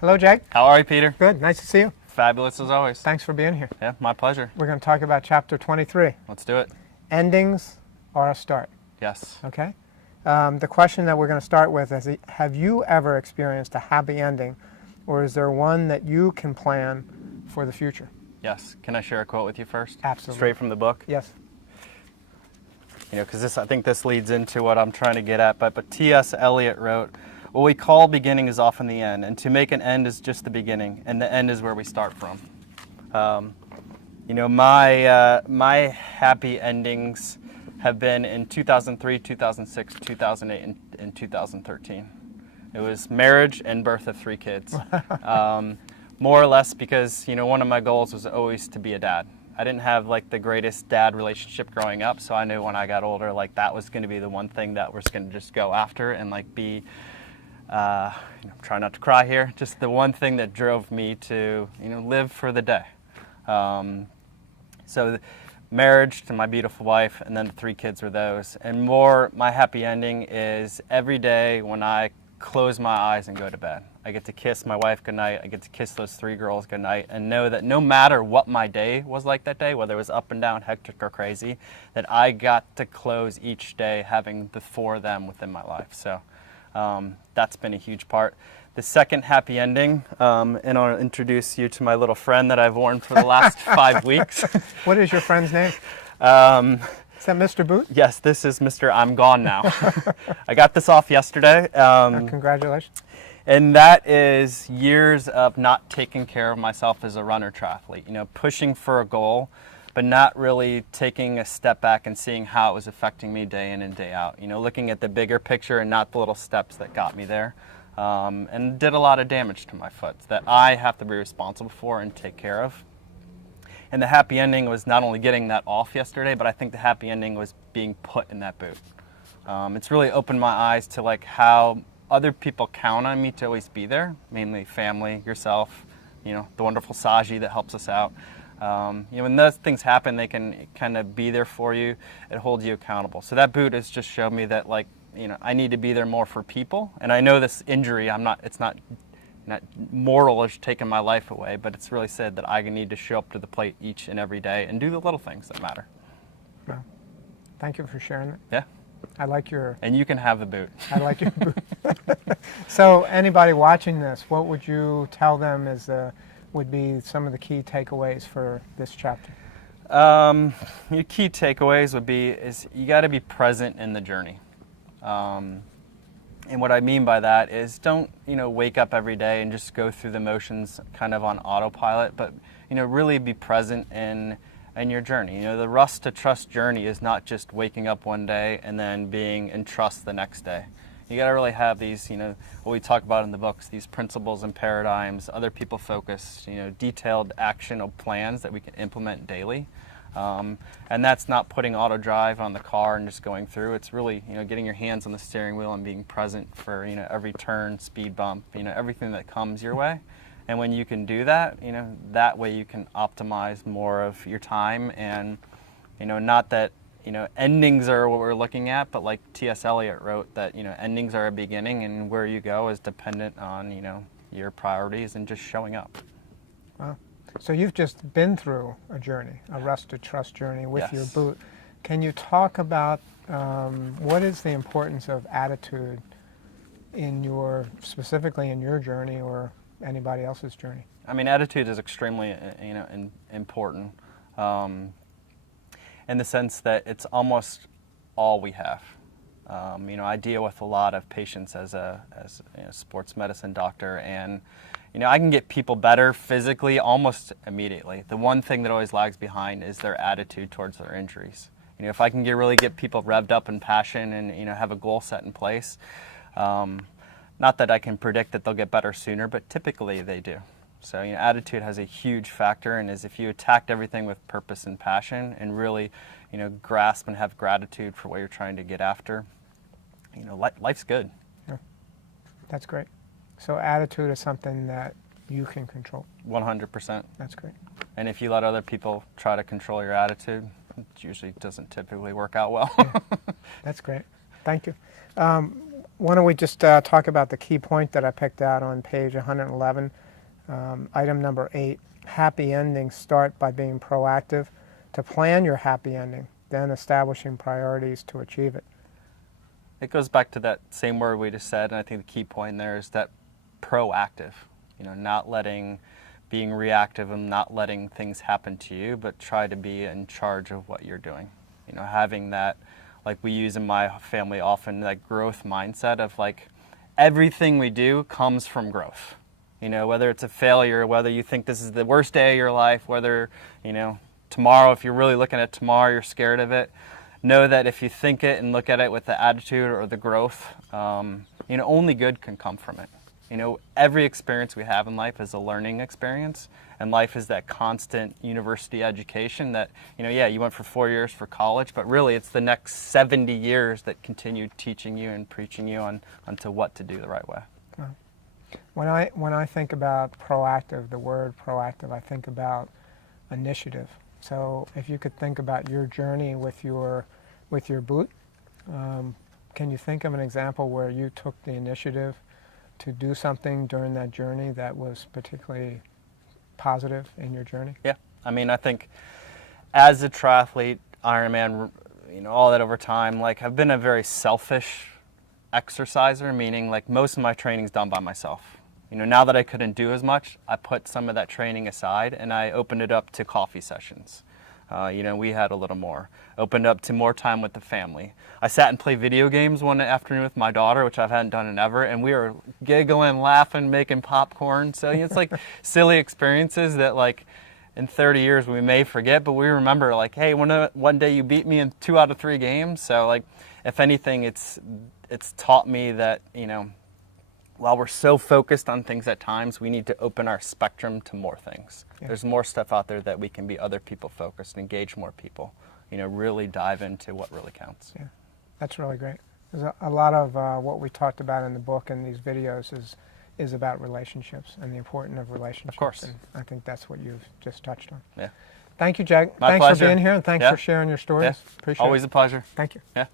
Hello, Jake. How are you, Peter? Good. Nice to see you. Fabulous as always. Thanks for being here. Yeah, my pleasure. We're going to talk about chapter 23. Let's do it. Endings are a start. Yes. Okay? The question that we're going to start with is, have you ever experienced a happy ending, or is there one that you can plan for the future? Yes. Can I share a quote with you first? Absolutely. Straight from the book? Yes. You know, because I think this leads into what I'm trying to get at. But T.S. Eliot wrote, "What we call beginning is often the end, and to make an end is just the beginning, and the end is where we start from." You know, my happy endings have been in 2003, 2006, 2008, and 2013. It was marriage and birth of 3 kids. More or less because, you know, one of my goals was always to be a dad. I didn't have like the greatest dad relationship growing up, so I knew when I got older, like that was going to be the one thing that was going to just go after and like be, try not to cry here, just the one thing that drove me to, you know, live for the day. So marriage to my beautiful wife, and then the 3 kids were those. And my happy ending is every day when I close my eyes and go to bed. I get to kiss my wife goodnight, I get to kiss those 3 girls goodnight, and know that no matter what my day was like that day, whether it was up and down, hectic or crazy, that I got to close each day having the 4 of them within my life. So that's been a huge part. The second happy ending, and I'll introduce you to my little friend that I've worn for the last 5 weeks. What is your friend's name? Is that Mr. Boot? Yes, this is Mr. I'm Gone Now. I got this off yesterday. Congratulations. And that is years of not taking care of myself as a runner triathlete, you know, pushing for a goal, but not really taking a step back and seeing how it was affecting me day in and day out. You know, looking at the bigger picture and not the little steps that got me there. And did a lot of damage to my foot that I have to be responsible for and take care of. And the happy ending was not only getting that off yesterday, but I think the happy ending was being put in that boot. It's really opened my eyes to like how other people count on me to always be there, mainly family, yourself, you know, the wonderful Saji that helps us out. You know, when those things happen, they can kind of be there for you. It holds you accountable. So that boot has just shown me that, like, you know, I need to be there more for people. And I know this injury, it's not mortal or taking my life away, but it's really said that I need to show up to the plate each and every day and do the little things that matter. Well, thank you for sharing it. Yeah. I like your... And you can have the boot. I like your boot. So anybody watching this, what would you tell them would be some of the key takeaways for this chapter? Your key takeaways would be is you got to be present in the journey. And what I mean by that is don't, you know, wake up every day and just go through the motions kind of on autopilot, but, you know, really be present in your journey. You know, the rust to trust journey is not just waking up one day and then being in trust the next day. You got to really have these, you know, what we talk about in the books, these principles and paradigms, other people focused, you know, detailed actionable plans that we can implement daily. And that's not putting auto drive on the car and just going through. It's really, you know, getting your hands on the steering wheel and being present for, you know, every turn, speed bump, you know, everything that comes your way. And when you can do that, you know, that way you can optimize more of your time. And, you know, not that, you know, endings are what we're looking at, but like T.S. Eliot wrote that, you know, endings are a beginning, and where you go is dependent on, you know, your priorities and just showing up. Wow. So you've just been through a journey, a rust to trust journey with Yes. your boot. Can you talk about what is the importance of attitude specifically in your journey or anybody else's journey? I mean, attitude is extremely, you know, important in the sense that it's almost all we have. You know, I deal with a lot of patients as a you know, sports medicine doctor, and you know, I can get people better physically almost immediately. The one thing that always lags behind is their attitude towards their injuries. You know, if I can really get people revved up in passion and, you know, have a goal set in place, not that I can predict that they'll get better sooner, but typically they do. So, you know, attitude has a huge factor, and is if you attacked everything with purpose and passion and really, you know, grasp and have gratitude for what you're trying to get after, you know, life's good. Yeah. That's great. So attitude is something that you can control. 100%. That's great. And if you let other people try to control your attitude, it usually doesn't typically work out well. Yeah. That's great. Thank you. why don't we just talk about the key point that I picked out on page 111, item number 8. Happy endings start by being proactive to plan your happy ending, then establishing priorities to achieve it. It goes back to that same word we just said, and I think the key point there is that proactive. Not being reactive and not letting things happen to you, but try to be in charge of what you're doing. Having that, like we use in my family often, that growth mindset of like everything we do comes from growth. Whether it's a failure, whether you think this is the worst day of your life, whether, tomorrow, if you're really looking at tomorrow, you're scared of it. Know that if you think it and look at it with the attitude or the growth, only good can come from it. Every experience we have in life is a learning experience, and life is that constant university education that, you went for 4 years for college, but really it's the next 70 years that continue teaching you and preaching you onto what to do the right way. When I think about proactive, the word proactive, I think about initiative. So if you could think about your journey with your boot, can you think of an example where you took the initiative to do something during that journey that was particularly positive in your journey? Yeah, I think as a triathlete, Ironman, all that over time, like I've been a very selfish exerciser, meaning like most of my training's done by myself. Now that I couldn't do as much, I put some of that training aside and I opened it up to coffee sessions. We had a little more. Opened up to more time with the family. I sat and played video games one afternoon with my daughter, which I hadn't done in ever, and we were giggling, laughing, making popcorn. So it's like silly experiences that like in 30 years we may forget, but we remember like, hey, one day you beat me in 2 out of 3 games. So like, if anything, it's taught me that, while we're so focused on things at times, we need to open our spectrum to more things. Yeah. There's more stuff out there that we can be other people focused, engage more people, really dive into what really counts. Yeah, that's really great. There's a lot of what we talked about in the book and these videos is about relationships and the importance of relationships. Of course. And I think that's what you've just touched on. Yeah. Thank you, Jack. My Thanks pleasure. for being here and thanks for sharing your stories. Yeah. Appreciate it. Always a pleasure. Thank you. Yeah.